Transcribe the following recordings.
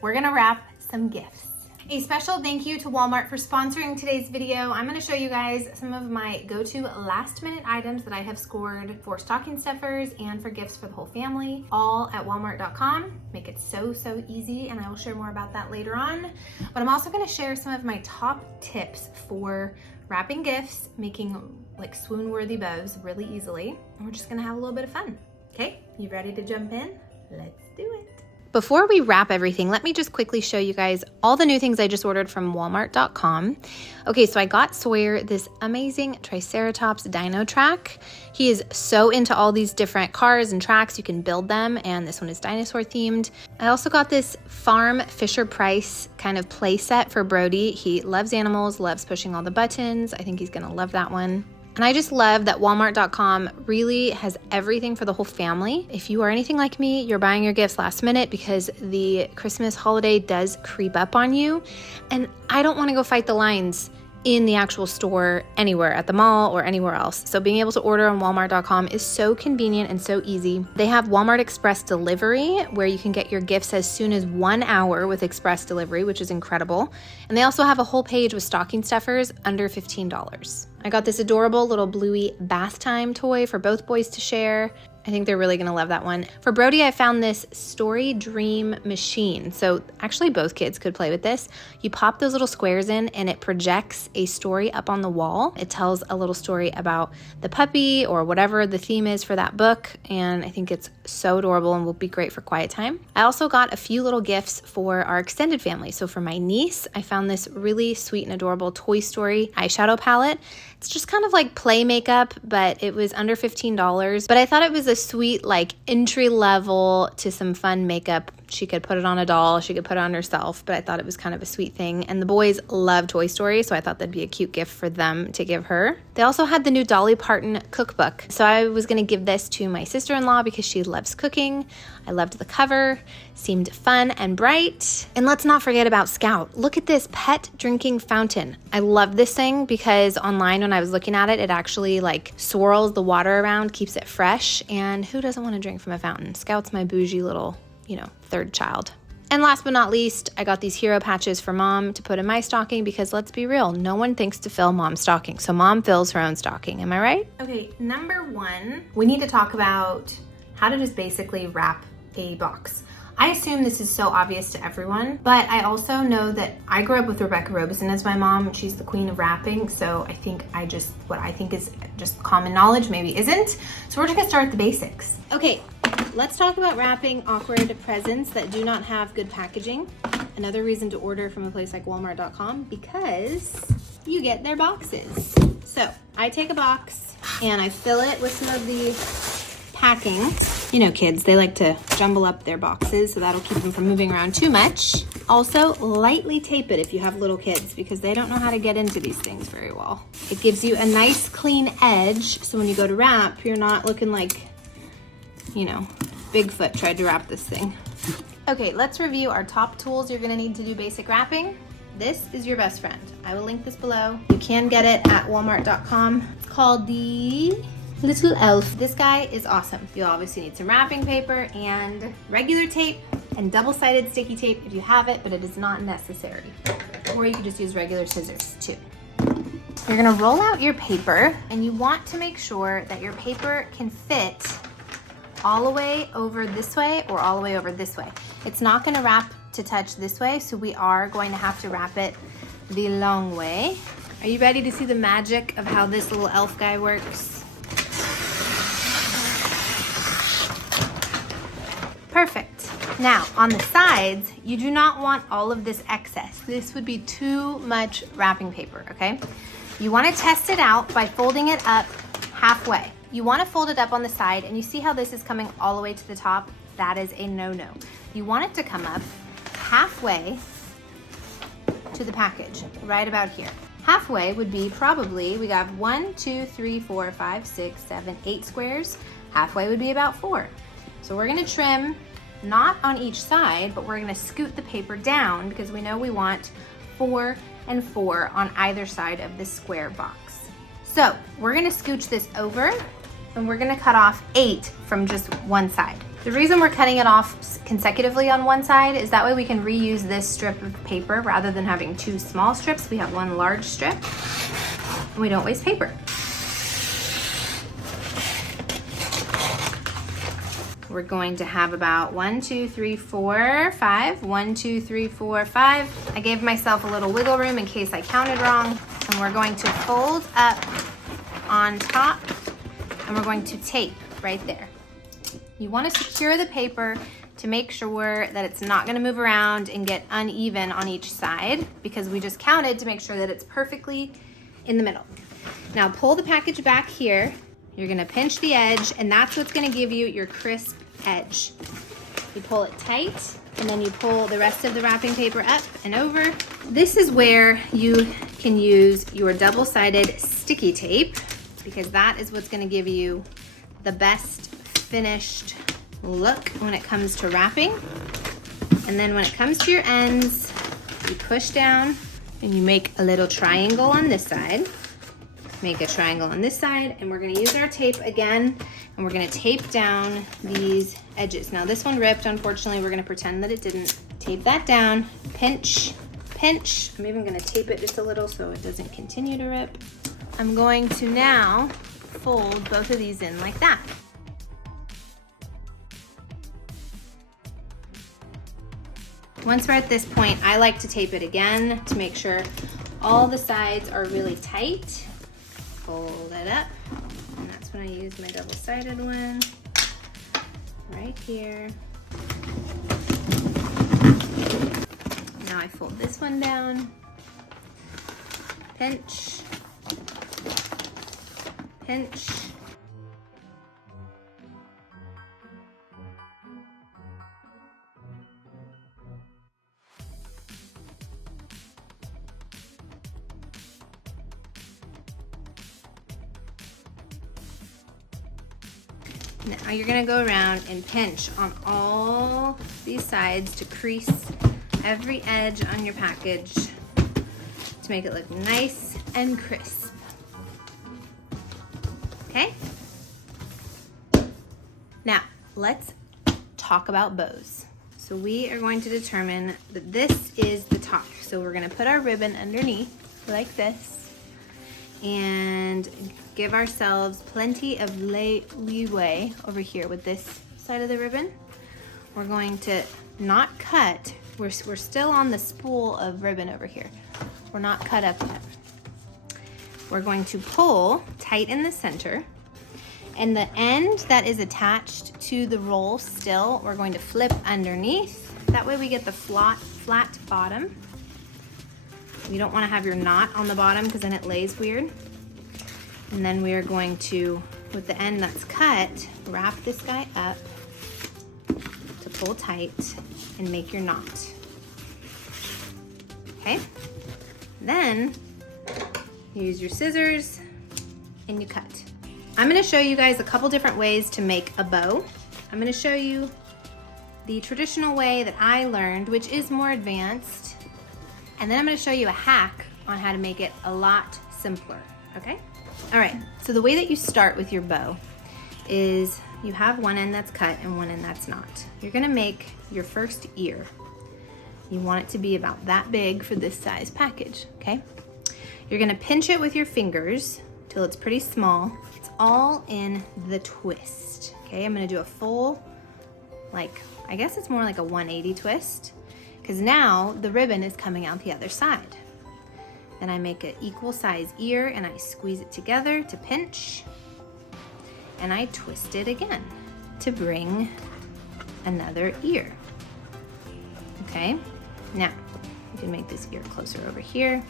we're gonna wrap some gifts. A special thank you to Walmart for sponsoring today's video. I'm gonna show you guys some of my go-to last minute items that I have scored for stocking stuffers and for gifts for the whole family, all at walmart.com. Make it so easy, and I will share more about that later on. But I'm also gonna share some of my top tips for wrapping gifts, making like swoon-worthy bows really easily. And we're just gonna have a little bit of fun. Okay, you ready to jump in? Let's do it. Before we wrap everything, let me just quickly show you guys all the new things I just ordered from walmart.com. Okay, so I got Sawyer this amazing Triceratops dino track. He is so into all these different cars and tracks. You can build them, and this one is dinosaur themed. I also got this Farm Fisher-Price kind of play set for Brody. He loves animals, loves pushing all the buttons. I think he's gonna love that one. And I just love that walmart.com really has everything for the whole family. If you are anything like me, you're buying your gifts last minute because the Christmas holiday does creep up on you. And I don't want to go fight the lines in the actual store anywhere, at the mall or anywhere else. So being able to order on walmart.com is so convenient and so easy. They have Walmart Express delivery where you can get your gifts as soon as 1 hour with express delivery, which is incredible. And they also have a whole page with stocking stuffers under $15. I got this adorable little Bluey bath time toy for both boys to share. I think they're really gonna love that one. For Brody, I found this Story Dream machine. So actually both kids could play with this. You pop those little squares in and it projects a story up on the wall. It tells a little story about the puppy or whatever the theme is for that book. And I think it's so adorable and will be great for quiet time. I also got a few little gifts for our extended family. So for my niece, I found this really sweet and adorable Toy Story eyeshadow palette. It's just kind of like play makeup, but it was under $15. But I thought it was a sweet, like entry level to some fun makeup. She could put it on a doll, she could put it on herself, but I thought it was kind of a sweet thing. And the boys love Toy Story, so I thought that'd be a cute gift for them to give her. They also had the new Dolly Parton cookbook. So I was gonna give this to my sister-in-law because she loves cooking. I loved the cover, seemed fun and bright. And let's not forget about Scout. Look at this pet drinking fountain. I love this thing because online when I was looking at it, it actually like swirls the water around, keeps it fresh. And who doesn't want to drink from a fountain? Scout's my bougie little, third child. And last but not least, I got these hero patches for mom to put in my stocking because let's be real, no one thinks to fill mom's stocking. So mom fills her own stocking, am I right? Okay, number one, we need to talk about how to just basically wrap a box. I assume this is so obvious to everyone, but I also know that I grew up with Rebecca Robeson as my mom. She's the queen of wrapping, so I think what I think is just common knowledge maybe isn't. So we're just gonna start with the basics. Okay, let's talk about wrapping awkward presents that do not have good packaging. Another reason to order from a place like walmart.com because you get their boxes. So I take a box and I fill it with some of the packing. You know, kids, they like to jumble up their boxes, so that'll keep them from moving around too much. Also, lightly tape it if you have little kids because they don't know how to get into these things very well. It gives you a nice clean edge, so when you go to wrap, you're not looking like, Bigfoot tried to wrap this thing. Okay, let's review our top tools you're gonna need to do basic wrapping. This is your best friend. I will link this below. You can get it at walmart.com. It's called the Little Elf. This guy is awesome. You'll obviously need some wrapping paper and regular tape and double-sided sticky tape if you have it, but it is not necessary. Or you could just use regular scissors too. You're gonna roll out your paper and you want to make sure that your paper can fit all the way over this way or all the way over this way. It's not gonna wrap to touch this way, so we are going to have to wrap it the long way. Are you ready to see the magic of how this little elf guy works? Perfect. Now, on the sides, you do not want all of this excess. This would be too much wrapping paper, okay? You want to test it out by folding it up halfway. You want to fold it up on the side, and you see how this is coming all the way to the top? That is a no-no. You want it to come up halfway to the package, right about here. Halfway would be probably, we got 1, 2, 3, 4, 5, 6, 7, 8 squares. Halfway would be about 4. So we're gonna trim, not on each side, but we're gonna scoot the paper down because we know we want 4 and 4 on either side of this square box. So we're gonna scooch this over and we're gonna cut off 8 from just one side. The reason we're cutting it off consecutively on one side is that way we can reuse this strip of paper rather than having two small strips. We have one large strip and we don't waste paper. We're going to have about 1, 2, 3, 4, 5. 1, 2, 3, 4, 5. I gave myself a little wiggle room in case I counted wrong. And we're going to fold up on top and we're going to tape right there. You want to secure the paper to make sure that it's not going to move around and get uneven on each side, because we just counted to make sure that it's perfectly in the middle. Now pull the package back here. You're gonna pinch the edge, and that's what's gonna give you your crisp edge. You pull it tight, and then you pull the rest of the wrapping paper up and over. This is where you can use your double-sided sticky tape, because that is what's gonna give you the best finished look when it comes to wrapping. And then when it comes to your ends, you push down and you make a little triangle on this side. Make a triangle on this side, and we're gonna use our tape again, and we're gonna tape down these edges. Now this one ripped, unfortunately. We're gonna pretend that it didn't. Tape that down, pinch, pinch. I'm even gonna tape it just a little so it doesn't continue to rip. I'm going to now fold both of these in like that. Once we're at this point, I like to tape it again to make sure all the sides are really tight. Fold it up, and that's when I use my double-sided one right here. Now I fold this one down, pinch, pinch. Now you're gonna go around and pinch on all these sides to crease every edge on your package to make it look nice and crisp. Okay? Now, let's talk about bows. So we are going to determine that this is the top. So we're gonna put our ribbon underneath like this and give ourselves plenty of leeway over here with this side of the ribbon. We're going to not cut. We're still on the spool of ribbon over here. We're not cut up yet. We're going to pull tight in the center, and the end that is attached to the roll still, we're going to flip underneath. That way we get the flat bottom. You don't want to have your knot on the bottom because then it lays weird. And then we are going to, with the end that's cut, wrap this guy up to pull tight and make your knot. Okay? Then you use your scissors and you cut. I'm going to show you guys a couple different ways to make a bow. I'm going to show you the traditional way that I learned, which is more advanced. And then I'm gonna show you a hack on how to make it a lot simpler, okay? All right, so the way that you start with your bow is you have one end that's cut and one end that's not. You're gonna make your first ear. You want it to be about that big for this size package, okay? You're gonna pinch it with your fingers till it's pretty small. It's all in the twist, okay? I'm gonna do a full, like, I guess it's more like a 180 twist, because now the ribbon is coming out the other side. Then I make an equal size ear and I squeeze it together to pinch, and I twist it again to bring another ear. Okay, now you can make this ear closer over here.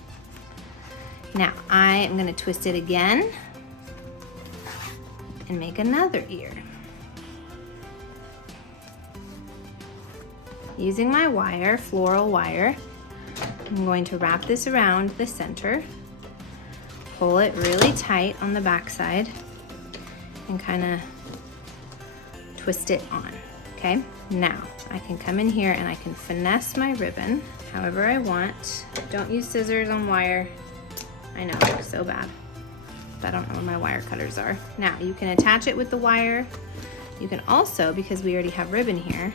Now I am going to twist it again and make another ear. Using my wire, floral wire, I'm going to wrap this around the center, pull it really tight on the back side, and kind of twist it on, okay? Now, I can come in here and I can finesse my ribbon however I want. Don't use scissors on wire. I know, they're so bad. I don't know where my wire cutters are. Now, you can attach it with the wire You can also, because we already have ribbon here,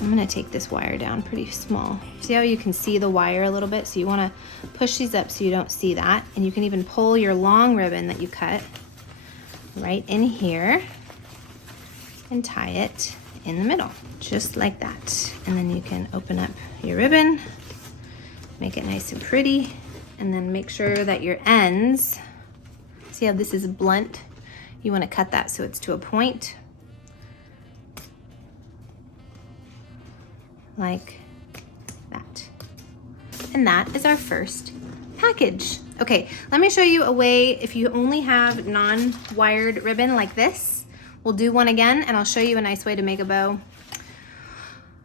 I'm gonna take this wire down pretty small. See how you can see the wire a little bit? So you wanna push these up so you don't see that. And you can even pull your long ribbon that you cut right in here and tie it in the middle, just like that. And then you can open up your ribbon, make it nice and pretty, and then make sure that your ends, see how this is blunt? You wanna cut that so it's to a point. Like that. And that is our first package. Okay, let me show you a way if you only have non-wired ribbon like this. We'll do one again and I'll show you a nice way to make a bow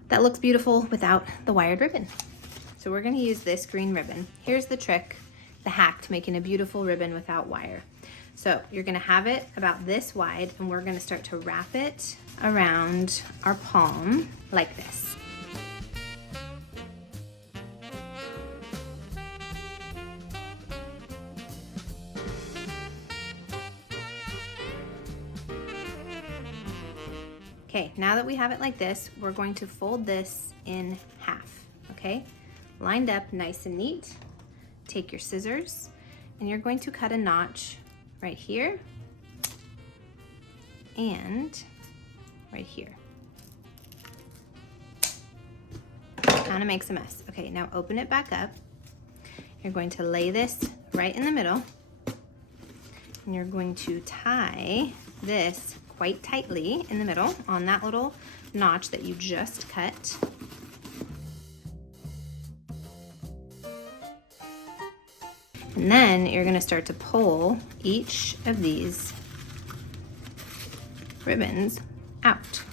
that looks beautiful without the wired ribbon. So we're gonna use this green ribbon. Here's the trick, the hack to making a beautiful ribbon without wire. So you're gonna have it about this wide and we're gonna start to wrap it around our palm like this. Okay, now that we have it like this, we're going to fold this in half, okay? Lined up nice and neat. Take your scissors and you're going to cut a notch right here and right here. Kind of makes a mess. Okay, now open it back up. You're going to lay this right in the middle and you're going to tie this quite tightly in the middle on that little notch that you just cut. And then you're going to start to pull each of these ribbons out.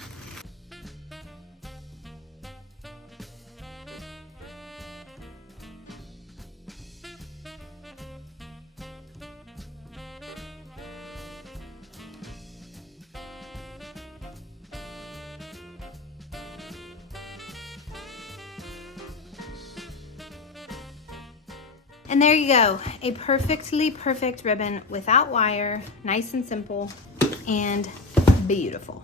And there you go, a perfectly perfect ribbon without wire, nice and simple and beautiful.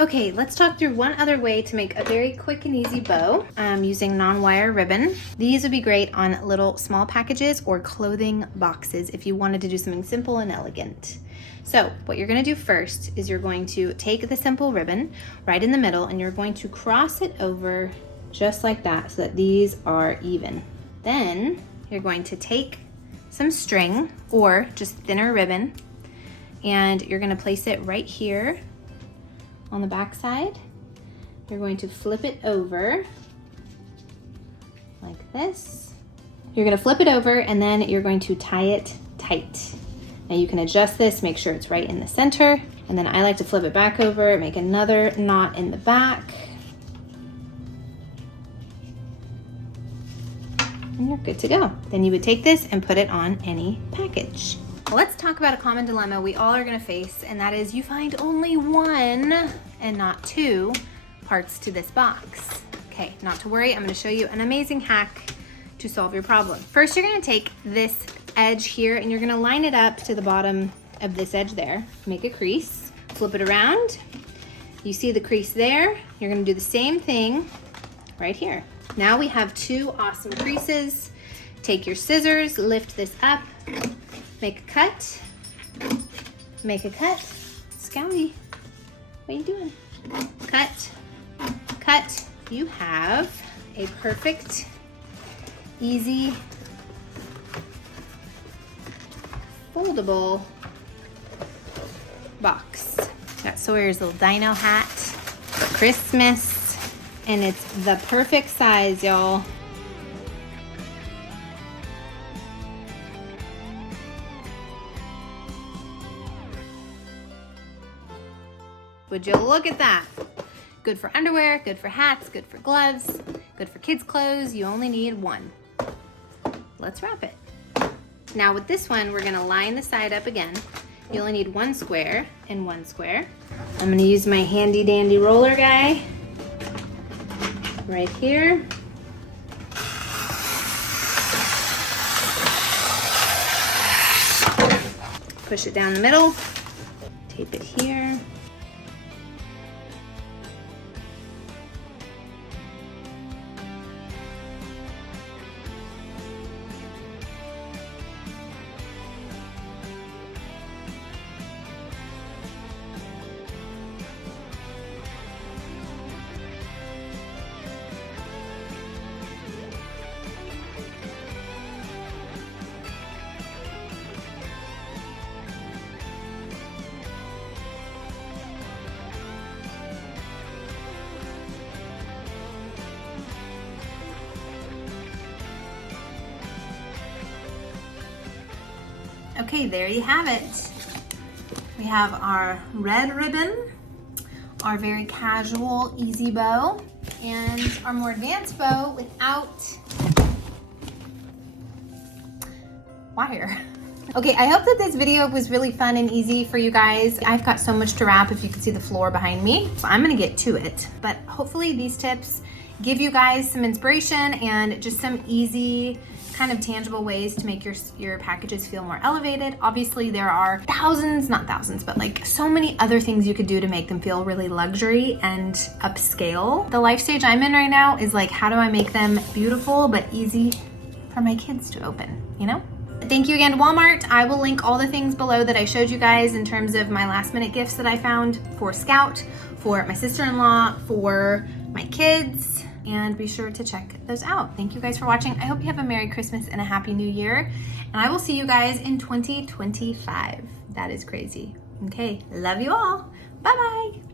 Okay, let's talk through one other way to make a very quick and easy bow using non-wire ribbon. These would be great on little small packages or clothing boxes if you wanted to do something simple and elegant. So what you're gonna do first is you're going to take the simple ribbon right in the middle and you're going to cross it over just like that so that these are even. Then you're going to take some string or just thinner ribbon and you're gonna place it right here on the back side. You're going to flip it over like this. You're gonna flip it over and then you're going to tie it tight. Now you can adjust this, make sure it's right in the center. And then I like to flip it back over, make another knot in the back. And you're good to go. Then you would take this and put it on any package. Let's talk about a common dilemma we all are gonna face, and that is you find only one and not two parts to this box. Okay, not to worry, I'm gonna show you an amazing hack to solve your problem. First, you're gonna take this edge here and you're gonna line it up to the bottom of this edge there. Make a crease, flip it around. You see the crease there? You're gonna do the same thing right here. Now we have two awesome creases. Take your scissors, lift this up, make a cut, Scouty, what are you doing? Cut, cut. You have a perfect, easy, foldable box. Got Sawyer's little dino hat for Christmas. And it's the perfect size, y'all. Would you look at that? Good for underwear, good for hats, good for gloves, good for kids' clothes. You only need one. Let's wrap it. Now with this one, we're gonna line the side up again. You only need one square and one square. I'm gonna use my handy dandy roller guy. Right here. Push it down the middle. Tape it here. Okay, there you have it. We have our red ribbon, our very casual, easy bow, and our more advanced bow without wire. Okay, I hope that this video was really fun and easy for you guys. I've got so much to wrap, if you can see the floor behind me. So I'm gonna get to it, but hopefully these tips give you guys some inspiration and just some easy, kind of tangible ways to make your packages feel more elevated. Obviously there are thousands, not thousands, but like so many other things you could do to make them feel really luxury and upscale. The life stage I'm in right now is like, how do I make them beautiful but easy for my kids to open, you know? Thank you again to Walmart. I will link all the things below that I showed you guys in terms of my last minute gifts that I found for Scout, for my sister-in-law, for my kids, and be sure to check those out. Thank you guys for watching. I hope you have a Merry Christmas and a Happy New Year, and I will see you guys in 2025. That is crazy. Okay, love you all. Bye-bye.